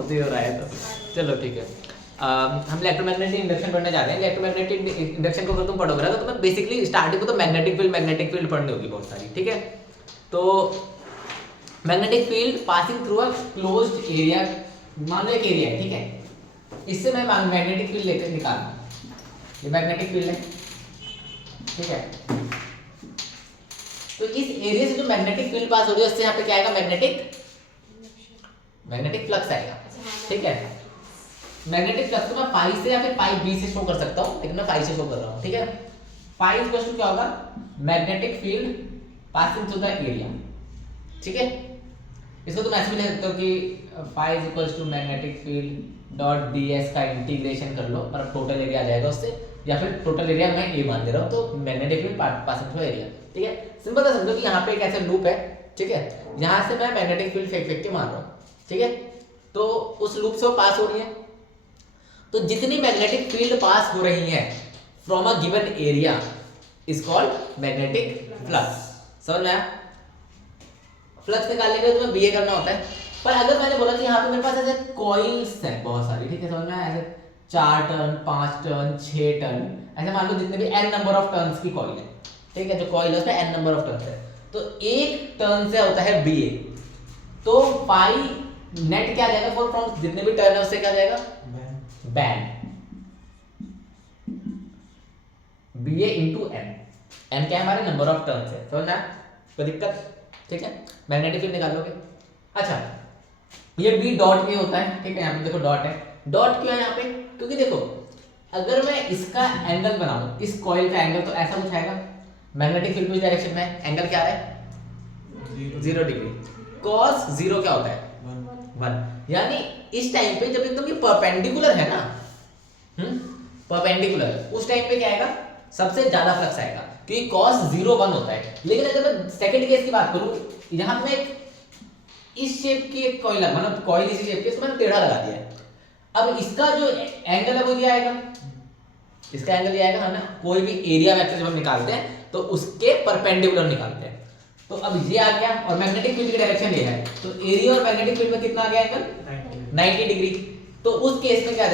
होते ही हो रहा है तो चलो ठीक है। हम इलेक्ट्रोमैग्नेटिक इंडक्शन पढ़ने जा रहे हैं। इलेक्ट्रोमैग्नेटिक इंडक्शन को अगर तुम पढ़ोगे ना तो तुम्हें बेसिकली स्टार्टिंग को तो मैग्नेटिक फील्ड पढ़नी होगी बहुत सारी, ठीक है। तो magnetic field passing through a closed area, मान लो एक एरिया है, ठीक है, इससे मैं मैग्नेटिक फील्ड लेकर निकालना, ये मैग्नेटिक फील्ड है, ठीक है। तो इस एरिया से जो मैग्नेटिक फील्ड पास हो रही है उससे यहाँ पे क्या आएगा, मैग्नेटिक फ्लक्स आएगा, ठीक है। मैग्नेटिक फ्लक्स को मैं फाई से या फिर फाई बी से शो कर सकता हूँ, लेकिन मैं फाई से शो कर रहा हूँ, ठीक है। फाई इक्वल टू क्या होगा, magnetic field passing through the area, ठीक है। इसको तुम ऐसे भी लिख सकते हो कि phi is equal to magnetic field dot ds का इंटीग्रेशन कर लो, मतलब टोटल एरिया आ जाएगा उससे, या फिर टोटल एरिया मैं a मान दे रहा हूँ, तो magnetic field passing through area, ठीक है। सिंपल सा समझो कि यहाँ पे एक ऐसा लूप है, ठीक है, यहाँ से मैं मैग्नेटिक फील्ड फेंक के मार रहा हूँ, ठीक है। तो उस लूप से वो पास हो रही है, तो जितनी मैग्नेटिक फील्ड पास हो रही है from a given area is called magnetic flux. समझ में आया? फ्लक्स निकालने के लिए तुम्हें बीए करना होता है। पर अगर मैंने बोला कि यहाँ पे मेरे पास ऐसे कॉइल्स हैं बहुत सारी, ठीक है, समझ में आया, ऐसे 4 टर्न 5 टर्न 6 टर्न, ऐसे मान लो जितने भी n नंबर ऑफ टर्न्स की कॉइल है, ठीक है, जो कॉइल है उसमें n नंबर ऑफ टर्न्स है, तो एक टर्न से होता है बीए, तो पाई नेट क्या आ जाएगा फॉर फ्रॉम जितने भी टर्न है उससे क्या आ जाएगा, बैंड, बीए इंटू एन, एन क्या है हमारे नंबर ऑफ टर्न्स है, समझ में आया? कोई दिक्कत? ठीक है, मैग्नेटिक फील्ड निकाल लोगे। अच्छा, ये बी डॉट ए होता है, ठीक है, यहाँ पे देखो डॉट है, डॉट क्यों है यहाँ पे, क्योंकि देखो अगर मैं इसका एंगल बनाऊं, इस कॉइल का एंगल, तो ऐसा कुछ आएगा, मैग्नेटिक फील्ड की डायरेक्शन में एंगल क्या आ रहा है, 0 डिग्री, cos 0 क्या होता है 1, यानी इस टाइम पे जब एकदम ये परपेंडिकुलर है ना, परपेंडिकुलर, उस टाइम पे क्या आएगा, सबसे ज्यादा फ्लक्स आएगा, क्योंकि cos 0 1 होता है। लेकिन अगर मैं सेकंड केस की बात करूं, यहां पे मैं इस शेप की एक कॉइल, मतलब कॉइल इसी शेप की, इसमें मैंने टेढ़ा लगा दिया है, अब इसका जो एंगल है वो ये आएगा, इसका एंगल ये आएगा, है ना। कोई भी एरिया वेक्टर जब हम निकालते हैं तो उसके परपेंडिकुलर निकालते हैं, तो अब ये आ गया, और मैग्नेटिक फील्ड की डायरेक्शन ये है, तो एरिया और मैग्नेटिक फील्ड में कितना आ गया एंगल, 90 डिग्री। तो उस केस में क्या